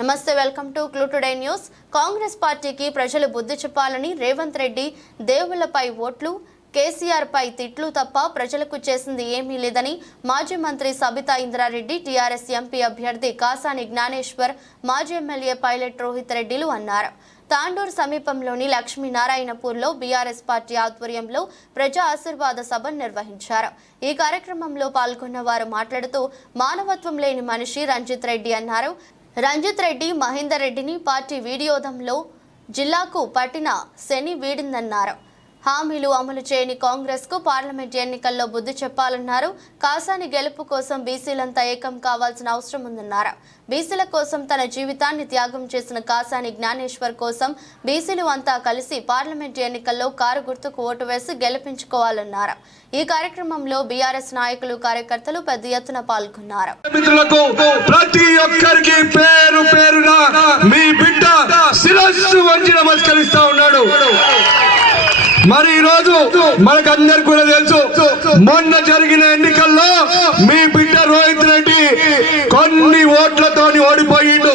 నమస్తే, welcome to clue today news. Congress పార్టీకి ప్రజలు బుద్ధి చెప్పాలని రేవంత్ రెడ్డి దేవుళ్లపై ఓట్లు, కేసీఆర్ పై తిట్లు తప్ప ప్రజలకు చేసింది ఏమీ లేదని మాజీ మంత్రి సబితా ఇంద్రారెడ్డి, టీఆర్ఎస్ ఎంపీ అభ్యర్థి కాసాని జ్ఞానేశ్వర్, మాజీ ఎమ్మెల్యే పైలట్ రోహిత్ రెడ్డిలు అన్నారు. తాండూరు సమీపంలోని లక్ష్మీనారాయణపూర్లో బీఆర్ఎస్ పార్టీ ఆధ్వర్యంలో ప్రజా ఆశీర్వాద సభను నిర్వహించారు. ఈ కార్యక్రమంలో పాల్గొన్న వారు మాట్లాడుతూ మానవత్వం లేని మనిషి రంజిత్ రెడ్డి అన్నారు. రంజిత్ రెడ్డి, మహేందర్ రెడ్డిని పార్టీ వీడియోదంలో జిల్లాకు పట్టిన శని వీడిందన్నారు. హామీలు అమలు చేయని కాంగ్రెస్ కు పార్లమెంట్ ఎన్నికల్లో బుద్ధి చెప్పాలన్నారు. కాసాని గెలుపు కోసం బీసీలంతా ఏకం కావాల్సిన అవసరం ఉందన్నారు. బీసీల కోసం తన జీవితాన్ని త్యాగం చేసిన కాసాని జ్ఞానేశ్వర్ కోసం బీసీలు అంతా కలిసి పార్లమెంట్ ఎన్నికల్లో కారు గుర్తుకు ఓటు వేసి గెలిపించుకోవాలన్నారు. ఈ కార్యక్రమంలో బీఆర్ఎస్ నాయకులు, కార్యకర్తలు పెద్ద ఎత్తున పాల్గొన్నారు. ప్రతి ఒక్కరికి పేరు పేరున మీ బిడ్డ శిరస్సు వంచి నమస్కరిస్తా ఉన్నాడు. మరి ఈ రోజు మనకందరికి కూడా తెలుసు, మొన్న జరిగిన ఎన్నికల్లో మీ బిడ్డ రోహిత్ రెడ్డి కొన్ని ఓట్లతోని ఓడిపోయిండు.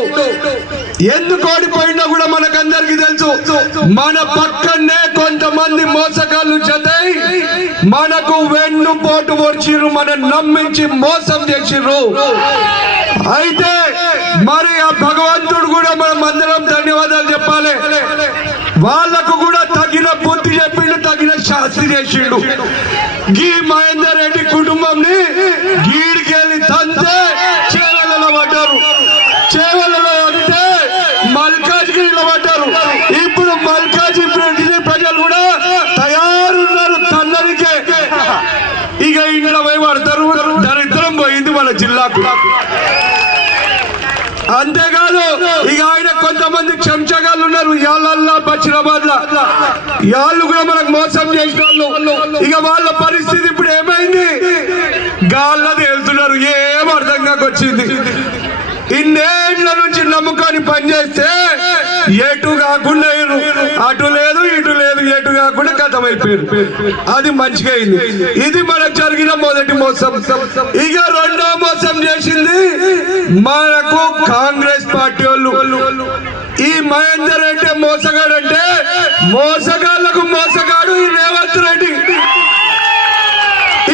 ఎందుకు ఓడిపోయిందో కూడా మనకందరికి తెలుసు. మన పక్కనే కొంతమంది మోసగాళ్ళు జతై మనకు వెన్నుపోటు పొడిచిర్రు, మనం నమ్మించి మోసం చేసిర్రు. అయితే మరి ఆ భగవంతుడు కూడా మనం అందరం ధన్యవాదాలు చెప్పాలి. వాళ్ళకు కూడా తగిన బుద్ధి చెప్పిండు, తగిన శాస్తి చేసిండు. గీ మహేందర్ రెడ్డి కుటుంబంని గీడికెళ్ళి తంతే చేవలలో పడ్డారు, చేవలలో అంటే మల్కాజ్గిరిలో పడ్డారు. ఇప్పుడు మల్కాజ్గిరి ప్రజలు కూడా తయారున్నారు తల్లరికే. ఇక ఇంట్లో పోయి పడతారు, దరిద్రం పోయింది మన జిల్లాకు. అంతేకాదు ఇక ఆయన కొంతమంది చెంచగాళ్ళు ఉన్నారు, యాళ్ళల్లా బషీరాబాద్ లా, వాళ్ళు కూడా మనకు మోసం చేసిన వాళ్ళు. ఇక వాళ్ళ పరిస్థితి ఇప్పుడు ఏమైంది? గాళ్ళది వెళ్తున్నారు, ఏం అర్థం కాకొచ్చింది. ఇన్నేళ్ల నుంచి నమ్ముకొని పనిచేస్తే ఎటు కాకుండా అటు లేదు ఇటు లేదు, ఎటు కాకుండా కథమైపోయారు. అది మంచిగా అయింది. ఇది మనకు జరిగిన మొదటి మోసం. ఇక రెండో మోసం చేసింది మనకు కాంగ్రెస్ పార్టీ వాళ్ళు. ఈ మహేందర్ రెడ్డి మోసగాడు, అంటే మోసగాళ్లకు మోసగాడు ఈ రేవంత్ రెడ్డి.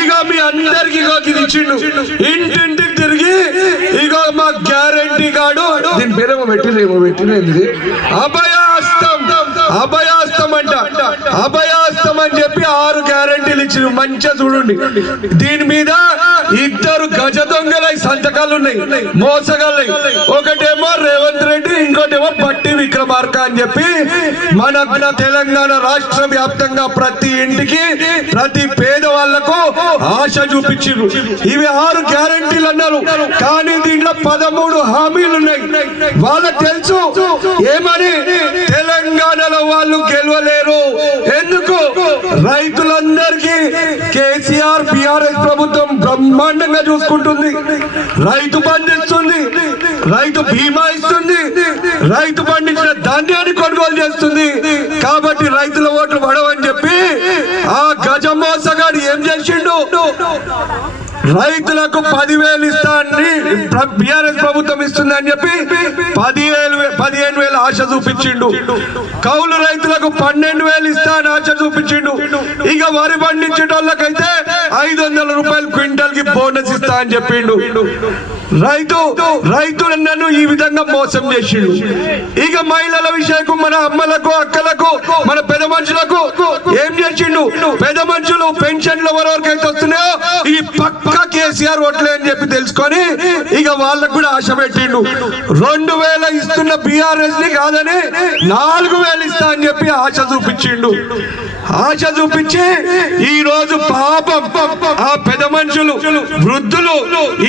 ఇక మీ అందరికి ఇది ఇచ్చిండు, ఇంటింటికి తిరిగి ఇగో మా గ్యారంటీ కార్డు, దీని పేరేమో పెట్టినది అభయాస్తం అంట. అభయాస్తం అని చెప్పి 6 గ్యారంటీలు ఇచ్చిండు. మంచిగా చూడండి, దీని మీద 2 గజ దొంగలై సంతకాలు ఉన్నాయి, మోసగాళ్ళై. ఒకటేమో రేవంత్ రెడ్డి, ఇంకోటేమో పట్టి విక్రమార్క అని చెప్పి మన తెలంగాణ రాష్ట్ర వ్యాప్తంగా ప్రతి ఇంటికి, ప్రతి పేదవాళ్లకు ఆశ చూపించారు. ఇవి 6 గ్యారంటీలు అన్నారు, కానీ దీంట్లో 13 హామీలు ఉన్నాయి. వాళ్ళకి తెలుసు ఏమని, తెలంగాణలో వాళ్ళు గెలవలేరు. ఎందుకు? రైతులందరికీ కేసీఆర్ బీఆర్ఎస్ ప్రభుత్వం బ్రహ్మాండంగా చూసుకుంటుంది. రైతు పండిస్తుంది, రైతు బీమా ఇస్తుంది, రైతు పండించిన ధాన్యాన్ని కొనుగోలు చేస్తుంది. కాబట్టి రైతుల ఓట్లు పడవని చెప్పి ఆ గజమోసగాడు ఏం చేసిండు, రైతులకు 10,000 ఇస్తా అని బీఆర్ఎస్ ప్రభుత్వం ఇస్తుంది అని చెప్పి 15,000 ఆశ చూపించిండు. కౌలు రైతులకు 12,000 ఇస్తా అని ఆశ చూపించిండు. ఇక వరి పండించేటోళ్ళకైతే 500 రూపాయలు క్వింటల్ కి బోనస్ ఇస్తా అని చెప్పిండు. రైతులను ఈ విధంగా మోసం చేసిండు. ఇక మహిళల విషయకు, మన అమ్మలకు, అక్కలకు, మన పెద్ద మనుషులకు ఏం చేసిండు, పెద్ద మనుషులు పెన్షన్లు ఎవరెవరికైతే వస్తున్నాయో ఈ పక్క కేసీఆర్ ఓట్లే అని చెప్పి తెలుసుకొని ఇక వాళ్ళకు కూడా ఆశ పెట్టిండు. 2,000 ఇస్తున్న బీఆర్ఎస్ ని కాదని 4,000 ఇస్తా అని చెప్పి ఆశ చూపించిండు. ఆశ చూపించి ఈ రోజు పాపం ఆ పెద్ద మనుషులు, వృద్ధులు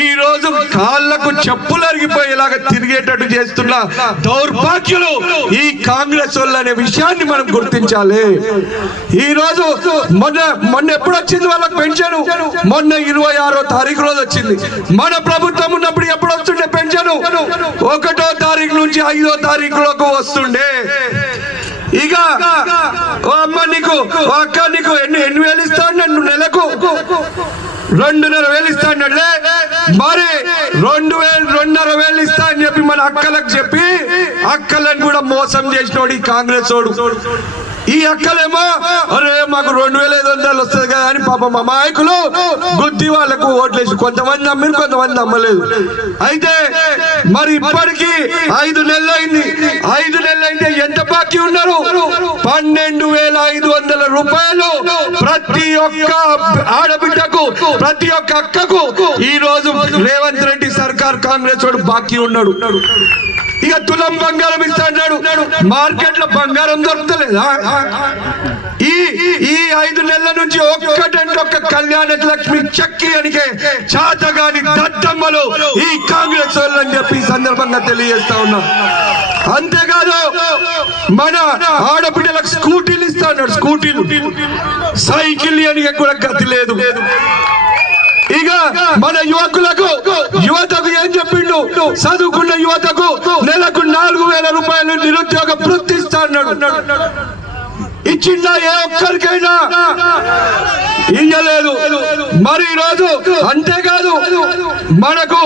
ఈ రోజు కాళ్లకు చెప్పులు అరిగిపోయేలాగా తిరిగేటట్టు చేస్తున్న దౌర్భాగ్యులు ఈ కాంగ్రెస్ వాళ్ళు అనే విషయాన్ని మనం గుర్తించాలి. ఈ రోజు మొన్న ఎప్పుడు వచ్చింది వాళ్ళకి పెన్షన్? మొన్న 26వ తారీఖు రోజు వచ్చింది. మన ప్రభుత్వం ఉన్నప్పుడు ఎప్పుడు వస్తుండే పెన్షన్? 1వ తారీఖు నుంచి 5వ తారీఖులోకి వస్తుండే. ఇక అమ్మ నీకు, అక్క నీకు 8,000 ఇస్తాను నెలకు. 2,500 ఇస్తా అన్నాడులే, మరి 2,500 ఇస్తా అని చెప్పి మన అక్కలకు చెప్పి అక్కలను కూడా మోసం చేసినోడు ఈ కాంగ్రెస్ వాడు. ఈ అక్కలేమో అరే మాకు 2,500 వస్తుంది కదా అని పాపం మా నాయకులు గుద్ది వాళ్ళకు ఓట్లేసి కొంతమంది నమ్మిరు, కొంతమంది నమ్మలేదు. అయితే మరి ఇప్పటికీ 5 నెలలు అయింది. 5 నెలలు అయితే ఎంత బాకీ ఉన్నారు? 12,500 రూపాయలు ప్రతి ఒక్క ఆడబిడ్డకు, ప్రతి ఒక్క అక్కకు ఈ రోజు రేవంత్ రెడ్డి సర్కార్ కాంగ్రెస్ వాడు బాకీ ఉన్నాడు. ఇక తులం బంగారం ఇస్తా అన్నాడు, మార్కెట్ లో బంగారం దొరుకుతలేదా? ఈ 5 నెలల నుంచి ఒక్కటంటే ఒక్క కళ్యాణ లక్ష్మి చక్కి అనికే చాతగాని దద్దమ్మలు ఈ కాంగ్రెస్ వాళ్ళు అని చెప్పి ఈ సందర్భంగా తెలియజేస్తా ఉన్నా. అంతేకాదు మన ఆడపిల్లలకు స్కూటీలు ఇస్తా అన్నాడు, స్కూటీలు, సైకిల్ అని కూడా గతి లేదు. ఇక మన యువతకు ఏం చెప్పిండు? చదువుకున్న యువతకు నెలకు 4,000 రూపాయలు నిరుద్యోగ వృత్తి ఇస్తా అన్నాడు. ఇచ్చిందా ఏ ఒక్కరికైనా? ఇయ్యలేదు. మరి ఈరోజు అంతేకాదు మనకు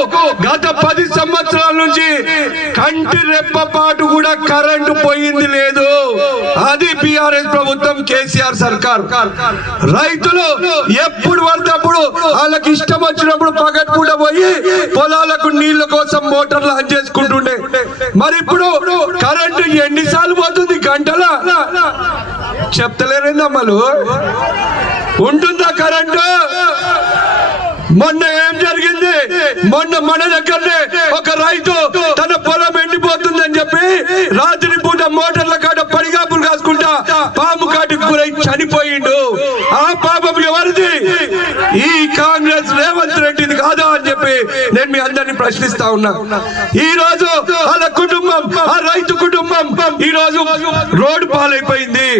గత 10 సంవత్సరాల నుంచి కంటి రెప్పపాటు కూడా కరెంటు పోయింది లేదు. అది బీఆర్ఎస్ ప్రభుత్వం, కేసీఆర్ సర్కార్. రైతులు ఎప్పుడు పడినప్పుడు వాళ్ళకి ఇష్టం వచ్చినప్పుడు పగటిపూట పోయి పొలాలకు నీళ్ల కోసం మోటార్లు ఆన్ చేసుకుంటుండే. మరి ఇప్పుడు కరెంటు ఎన్నిసార్లు పోతుంది? గంటల చెప్తలేరేందమ్మలు? ఉంటుందా కరెంటు? మొన్న ఏం జరిగింది? మొన్న మన దగ్గరనే ఒక రైతు తన పొలం ఎండిపోతుందని చెప్పి రాత్రి పూట మోటార్ల కాడ పడిగాపులు కాసుకుంటా పాము కాటికి గురై చనిపోయిండు. ఆ పాపం ఎవరిది? ఈ కాంగ్రెస్ రేవంత్ రెడ్డిది కాదా అని చెప్పి నేను మీ అందరినీ ప్రశ్నిస్తా ఉన్నా. ఈ రోజు వాళ్ళ కుటుంబం, ఆ రైతు కుటుంబం ఈ రోజు రోడ్డు పాలైపోయింది.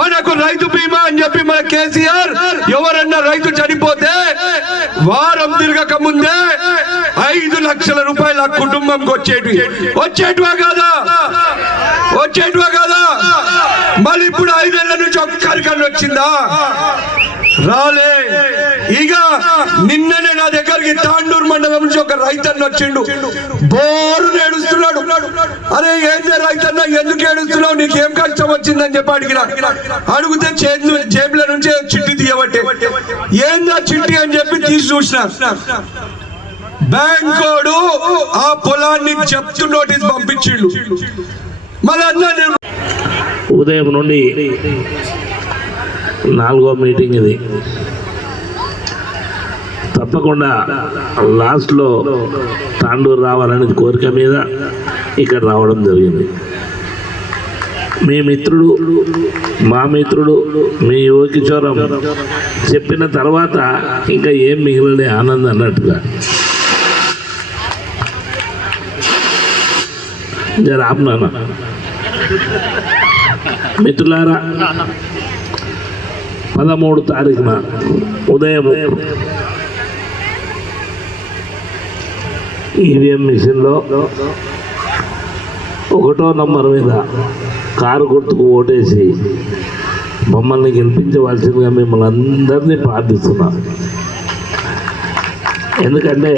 మనకు రైతు బీమా అని చెప్పి మన కేసీఆర్ ఎవరన్నా రైతు చనిపోతే వారం తిరగక ముందే 5 లక్షల రూపాయలు ఆ కుటుంబంకి వచ్చేటివా కాదా? మళ్ళీ ఇప్పుడు 5 ఏళ్ల నుంచి ఒక్కరికన్నా వచ్చిందా? రాలే. ఇక నిన్ననే నా దగ్గరికి తాండూరు మండలం నుంచి ఒక రైతన్న వచ్చిండు, బోరు ఏడుస్తున్నాడు. అరే ఏంటి రైతన్న, ఎందుకు ఏడుస్తున్నావు? నీకేం కష్టం వచ్చిందని చెప్పి అడిగితే జేబుల నుంచే చిట్టి తీయబట్టే. ఏందా చిట్టి అని చెప్పి తీసి చూసిన, బ్యాంకోడు ఆ పొలాన్ని జప్తు నోటీస్ పంపించిండు. మళ్ళీ అన్నా ఉదయం నుండి 4వ మీటింగ్ ఇది. తప్పకుండా లాస్ట్లో తాండూరు రావాలనే కోరిక మీద ఇక్కడ రావడం జరిగింది. మీ మిత్రుడు, మా మిత్రుడు, మీ యువకిశోరం చెప్పిన తర్వాత ఇంకా ఏం మిగిలిన ఆనందం అన్నట్టుగా జర ఆపునానా. మిత్రులారా, 13 తారీఖున ఉదయం ఈవీఎం మిషన్లో 1వ నంబర్ మీద కారు గుర్తుకు ఓటేసి మమ్మల్ని గెలిపించవలసిందిగా మిమ్మల్ని అందరినీ ప్రార్థిస్తున్నాం. ఎందుకంటే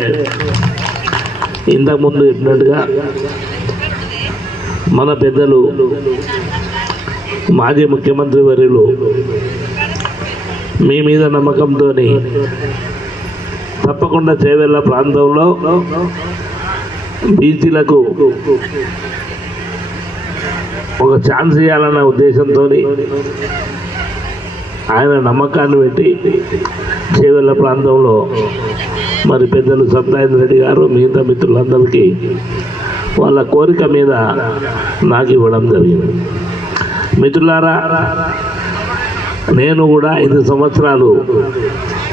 ఇంతకుముందు చెప్పినట్టుగా మన పెద్దలు మాజీ ముఖ్యమంత్రి వర్యులు మీ మీద నమ్మకంతో తప్పకుండా చేవెళ్ళ ప్రాంతంలో బీసీలకు ఒక ఛాన్స్ ఇవ్వాలన్న ఉద్దేశంతో ఆయన నమ్మకాన్ని పెట్టి చేవెళ్ళ ప్రాంతంలో మరి పెద్దలు సత్యనారాయణ రెడ్డి గారు మిగతా మిత్రులందరికీ వాళ్ళ కోరిక మీద నాకు ఇవ్వడం జరిగింది. మిత్రులారా, నేను కూడా 5 సంవత్సరాలు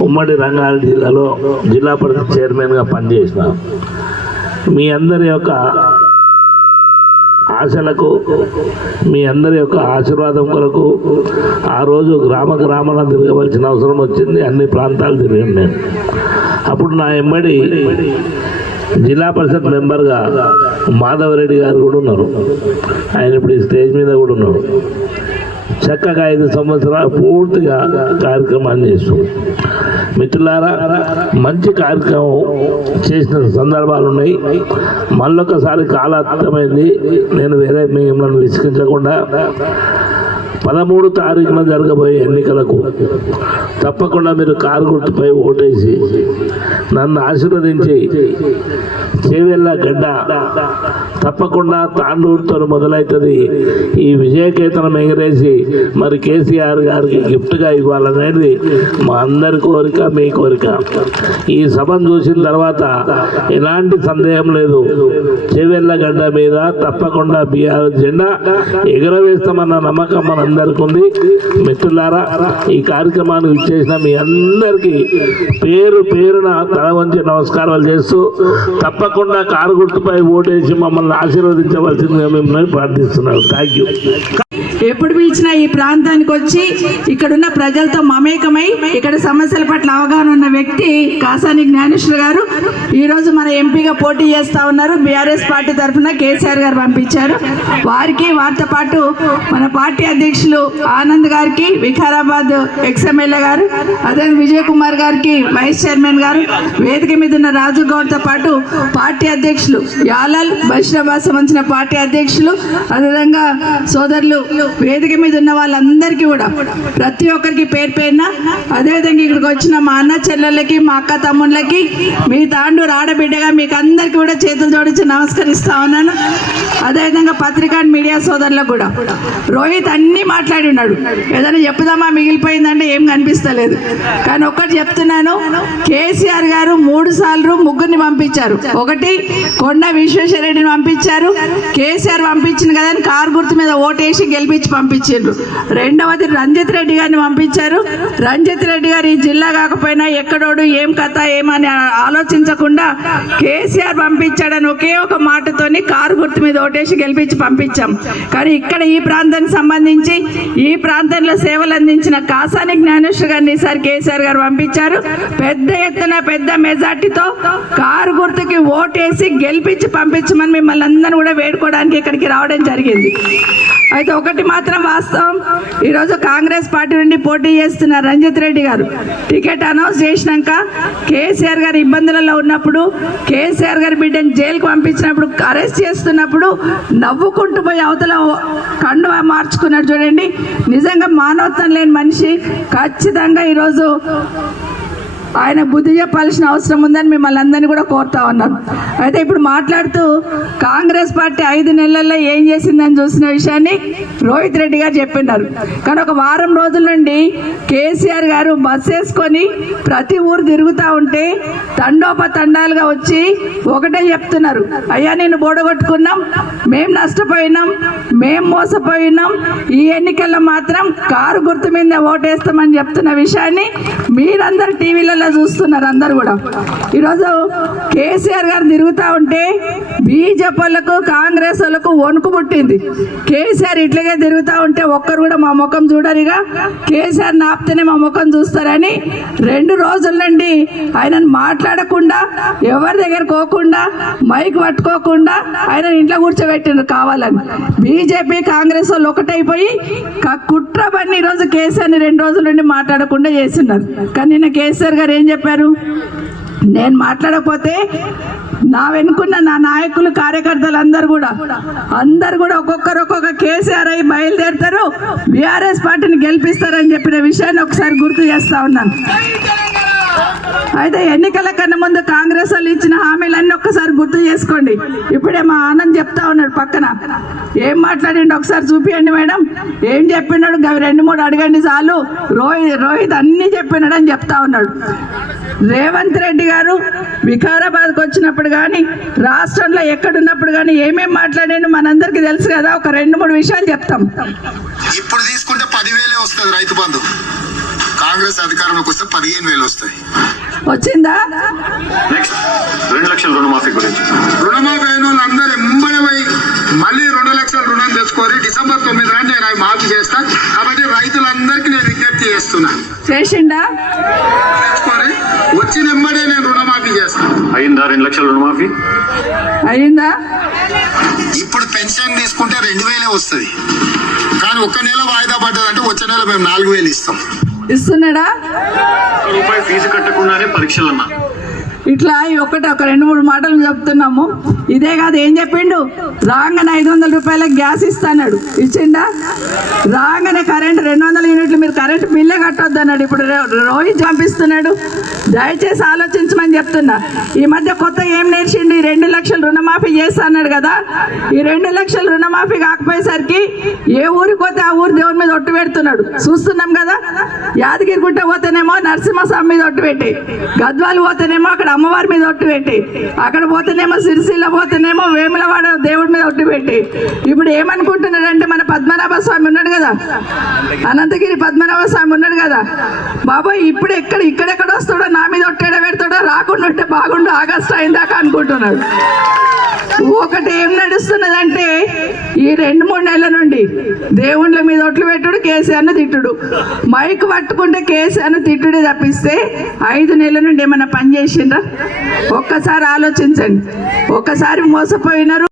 ఉమ్మడి రంగారెడ్డి జిల్లాలో జిల్లా పరిషత్ చైర్మన్గా పనిచేసిన. మీ అందరి యొక్క ఆశలకు, మీ అందరి యొక్క ఆశీర్వాదం కొరకు ఆ రోజు గ్రామాలను తిరగవలసిన అవసరం వచ్చింది. అన్ని ప్రాంతాలు తిరిగాను నేను. అప్పుడు నా ఎంబడి జిల్లా పరిషత్ మెంబర్గా మాధవరెడ్డి గారు కూడా ఉన్నారు. ఆయన ఇప్పుడు ఈ స్టేజ్ మీద కూడా ఉన్నాడు. చక్కగా 5 సంవత్సరాలు పూర్తిగా కార్యక్రమాన్ని చేస్తాం. మిత్రులారా, మంచి కార్యక్రమం చేసిన సందర్భాలు ఉన్నాయి. మళ్ళొకసారి కాలాతీతమైంది. నేను వేరే మిమ్మల్ని విసిగించకుండా 13 తారీఖున జరగబోయే ఎన్నికలకు తప్పకుండా మీరు కారు గుర్తుపై ఓటేసి నన్ను ఆశీర్వదించి చేవెళ్ళ గడ్డ తప్పకుండా తాండూరుతో మొదలవుతుంది. ఈ విజయకేతనం ఎగరేసి మరి కేసీఆర్ గారికి గిఫ్ట్గా ఇవ్వాలనేది మా అందరి కోరిక, మీ కోరిక. ఈ సభను చూసిన తర్వాత ఎలాంటి సందేహం లేదు, చేవెళ్ళ గడ్డ మీద తప్పకుండా బీఆర్ఎస్ జెండా ఎగరవేస్తామన్న నమ్మకం మనందరికీ ఉంది. మిత్రులారా, ఈ కార్యక్రమానికి ఇచ్చేసిన మీ అందరికీ పేరు పేరున తల వంచి నమస్కారాలు చేస్తూ తప్పకుండా కారు గుర్తుపై ఓటేసి మమ్మల్ని ఆశీర్వదించవలసిందిగా మిమ్మల్ని ప్రార్థిస్తున్నాను. Thank you. ఎప్పుడు పిలిచినా ఈ ప్రాంతానికి వచ్చి ఇక్కడున్న ప్రజలతో మమేకమై ఇక్కడ సమస్యల పట్ల అవగాహన ఉన్న వ్యక్తి కాసాని జ్ఞానేశ్వర్ గారు. ఈరోజు మన ఎంపీగా పోటీ చేస్తా ఉన్నారు. బీఆర్ఎస్ పార్టీ తరఫున కేసీఆర్ గారు పంపించారు. వారితో పాటు మన పార్టీ అధ్యక్షులు ఆనంద్ గారికి, వికారాబాద్ ఎక్స్ఎమ్మెల్యే గారు, అదే విజయ్ కుమార్ గారికి వైస్ చైర్మన్ గారు, వేదిక మీద ఉన్న రాజు గౌడ్తో పాటు పార్టీ అధ్యక్షులు యాలల్ బషీరాబాద్ సంబంధించిన పార్టీ అధ్యక్షులు, అదేవిధంగా సోదరులు వేదిక మీద ఉన్న వాళ్ళందరికీ కూడా ప్రతి ఒక్కరికి పేరు పేరున, అదేవిధంగా ఇక్కడికి వచ్చిన మా అన్న చెల్లెళ్ళకి, మా అక్క తమ్ముళ్ళకి, మీ తాండూరు ఆడబిడ్డగా మీకు అందరికీ కూడా చేతులు జోడించి నమస్కరిస్తా ఉన్నాను. అదేవిధంగా పత్రికా మీడియా సోదరులకు కూడా. రోహిత్ అన్నీ మాట్లాడి ఉన్నాడు. ఏదైనా చెప్పుదామా మిగిలిపోయిందంటే ఏం కనిపిస్తలేదు. కానీ ఒక్కటి చెప్తున్నాను, కేసీఆర్ గారు 3 సార్లు ముగ్గురిని పంపించారు. ఒకటి కొండ విశ్వేశ్వరరెడ్డిని పంపించారు. కేసీఆర్ పంపించింది కదా అని కారు గుర్తు మీద ఓటేసి గెలిపించి పంపించారు. రెండవది రంజిత్ రెడ్డి గారిని పంపించారు. రంజిత్ రెడ్డి గారు ఈ జిల్లా కాకపోయినా ఎక్కడోడు ఏం కథ ఏమని ఆలోచించకుండా కేసీఆర్ పంపించాడని ఒకే ఒక మాటతోని కారు గుర్తు మీద ఓటేసి గెలిపించి పంపించాం. కానీ ఇక్కడ ఈ ప్రాంతానికి సంబంధించి ఈ ప్రాంతంలో సేవలు అందించిన కాసాని జ్ఞానేశ్వర్ గారిని ఈసారి కేసీఆర్ గారు పంపించారు. పెద్ద ఎత్తున పెద్ద మెజార్టీతో కారు గుర్తుకి ఓటేసి గెలిపించి పంపించమని మిమ్మల్ని అందరినీ కూడా వేడుకోవడానికి ఇక్కడికి రావడం జరిగింది. అయితే ఒకటి మాత్రం వాస్తవం, ఈరోజు కాంగ్రెస్ పార్టీ నుండి పోటీ చేస్తున్న రంజిత్ రెడ్డి గారు టికెట్ అనౌన్స్ చేసినాక కేసీఆర్ గారు ఇబ్బందులలో ఉన్నప్పుడు, కేసీఆర్ గారి బిడ్డను జైలుకు పంపించినప్పుడు, అరెస్ట్ చేస్తున్నప్పుడు నవ్వుకుంటూ పోయి అవతల కండువా మార్చుకున్నాడు. చూడండి, నిజంగా మానవత్వం లేని మనిషి. ఖచ్చితంగా ఈరోజు ఆయన బుద్ధి చెప్పాల్సిన అవసరం ఉందని మిమ్మల్ని అందరినీ కూడా కోరుతా ఉన్నాను. అయితే ఇప్పుడు మాట్లాడుతూ కాంగ్రెస్ పార్టీ 5 నెలల్లో ఏం చేసిందని చూసిన విషయాన్ని రోహిత్ రెడ్డి గారు చెప్పినారు. కానీ ఒక వారం రోజుల నుండి కేసీఆర్ గారు బస్ వేసుకొని ప్రతి ఊరు తిరుగుతూ ఉంటే తండోపతండాలుగా వచ్చి ఒకటే చెప్తున్నారు, అయ్యా నేను బోడగొట్టుకున్నాం, మేము నష్టపోయినాం, మేము మోసపోయినాం, ఈ ఎన్నికల్లో మాత్రం కారు గుర్తు మీద ఓటేస్తామని చెప్తున్న విషయాన్ని మీరందరూ టీవీలలో చూస్తున్నారు. అందరు కూడా ఈరోజు కేసీఆర్ గారు తిరుగుతూ ఉంటే బీజేపీ వాళ్ళకు, కాంగ్రెస్ వాళ్ళకు వణుకు పుట్టింది. కేసీఆర్ ఇట్లాగే తిరుగుతూ ఉంటే ఒక్కరు కూడా మా ముఖం చూడరిగా, కేసీఆర్ నాపితేనే మా ముఖం చూస్తారని 2 రోజుల నుండి ఆయనను మాట్లాడకుండా, ఎవరి దగ్గర పోకుండా, మైక్ పట్టుకోకుండా ఆయన ఇంట్లో కూర్చోబెట్టిండ్రు కావాలని. బీజేపీ కాంగ్రెస్ వాళ్ళు ఒకటైపోయి కుట్ర పని ఈరోజు కేసీఆర్ని 2 రోజుల నుండి మాట్లాడకుండా చేస్తున్నారు. కానీ నిన్న కేసీఆర్ గారు ఏం చెప్పారు, నేను మాట్లాడకపోతే నా వెనుకున్న నా నాయకులు, కార్యకర్తలు అందరు కూడా ఒక్కొక్క కేసీఆర్ అయి బయలుదేరుతారు, బీఆర్ఎస్ పార్టీని గెలిపిస్తారని చెప్పిన విషయాన్ని ఒకసారి గుర్తు చేస్తా ఉన్నాను. అయితే ఎన్నికల కన్నా ముందు కాంగ్రెస్ వాళ్ళు ఇచ్చిన హామీలన్నీ ఒక్కసారి గుర్తు చేసుకోండి. ఇప్పుడే మా ఆనంద్ చెప్తా ఉన్నాడు పక్కన, ఏం మాట్లాడిండు ఒకసారి చూపియండి మేడం, ఏం చెప్పినాడు, అవి 2-3 అడగండి చాలు, రోహిత్ అన్నీ చెప్పినాడు అని చెప్తా ఉన్నాడు. రేవంత్ రెడ్డి గారు వికారాబాద్కి వచ్చినప్పుడు కానీ, రాష్ట్రంలో ఎక్కడున్నప్పుడు కానీ ఏమేమి మాట్లాడాడు మనందరికీ తెలుసు కదా. ఒక 2-3 విషయాలు చెప్తాం. ఇప్పుడు తీసుకుంటే 10,000 వస్తుంది రైతు బంధు, కాంగ్రెస్ అధికారంలోకి వస్తే 15,000 వస్తాయి. వచ్చిందా? నెక్స్ట్ 2 లక్షల రుణమాఫీ గురించి, రుణమాఫీ అయిన వాళ్ళు అందరూ ఎంబడమై మళ్ళీ 2 లక్షల రుణం తెచ్చుకోరి, డిసెంబర్ 9 నాడు నేను అవి మాఫీ చేస్తాను. కాబట్టి రైతులందరికీ నేను విజ్ఞప్తి చేస్తున్నా, చేసిండా తెచ్చుకోరి, వచ్చిన ఎంబడే నేను రుణమాఫీ చేస్తాను. అయిందా 2 లక్షల రుణమాఫీ? అయిందా? ఇప్పుడు పెన్షన్ తీసుకుంటే 2000 వస్తుంది, కానీ ఒక్క నెల వాయిదా పడ్డదంటే వచ్చే నెల మేము 4000 ఇస్తాం. ఇస్తున్నాడా? రూపాయి ఫీజు కట్టకుండానే పరీక్షలన్నా. ఇట్లా ఒక 2-3 మాటలు చెప్తున్నాము. ఇదే కాదు, ఏం చెప్పిండు? రాగానే 500 రూపాయలకు గ్యాస్ ఇస్తాడు, ఇచ్చిండా? రాగానే కరెంట్ 200 యూనిట్లు మీరు కరెంట్ బిల్లే కట్టొద్దు అన్నాడు. ఇప్పుడు రోహిత్ పంపిస్తున్నాడు. దయచేసి ఆలోచించమని చెప్తున్నా. ఈ మధ్య కొత్త ఏం నేర్చిండు? 2 లక్షలు రుణమాఫీ చేస్తా అన్నాడు కదా. ఈ 2 లక్షలు రుణమాఫీ కాకపోయేసరికి ఏ ఊరికి పోతే ఆ ఊరు దేవుని మీద ఒట్టు పెడుతున్నాడు, చూస్తున్నాం కదా. యాదగిరిగుట్ట పోతేనేమో నరసింహస్వామి మీద ఒట్టు పెట్టి, గద్వాలు పోతేనేమో అక్కడ అమ్మవారి మీద ఒట్టు పెట్టి, అక్కడ పోతేనేమో సిరిసిల్ల పోతేనేమో వేములవాడ దేవుడి మీద ఒట్టు పెట్టి, ఇప్పుడు ఏమనుకుంటున్నాడంటే మన పద్మనాభ స్వామి ఉన్నాడు కదా, అనంతగిరి పద్మనాభ స్వామి ఉన్నాడు కదా, బాబాయ్ ఇప్పుడు ఇక్కడెక్కడ వస్తాడో, నా మీద ఒట్టేడ పెడతాడో, రాకుండా ఉంటే బాగుండు ఆగస్టు అయిందాకా అనుకుంటున్నాడు. ఒకటి ఏం నడుస్తున్నదంటే ఈ 2-3 నెలల నుండి దేవుళ్ళ మీద ఒట్లు పెట్టుడు, కేసీఆర్ను తిట్టుడు, మైక్ పట్టుకుంటే కేసీఆర్ను తిట్టుడే తప్పిస్తే 5 నెలల నుండి ఏమైనా పని చేసిండ్రా? ఒక్కసారి ఆలోచించండి. ఒక్కసారి మోసపోయినారు.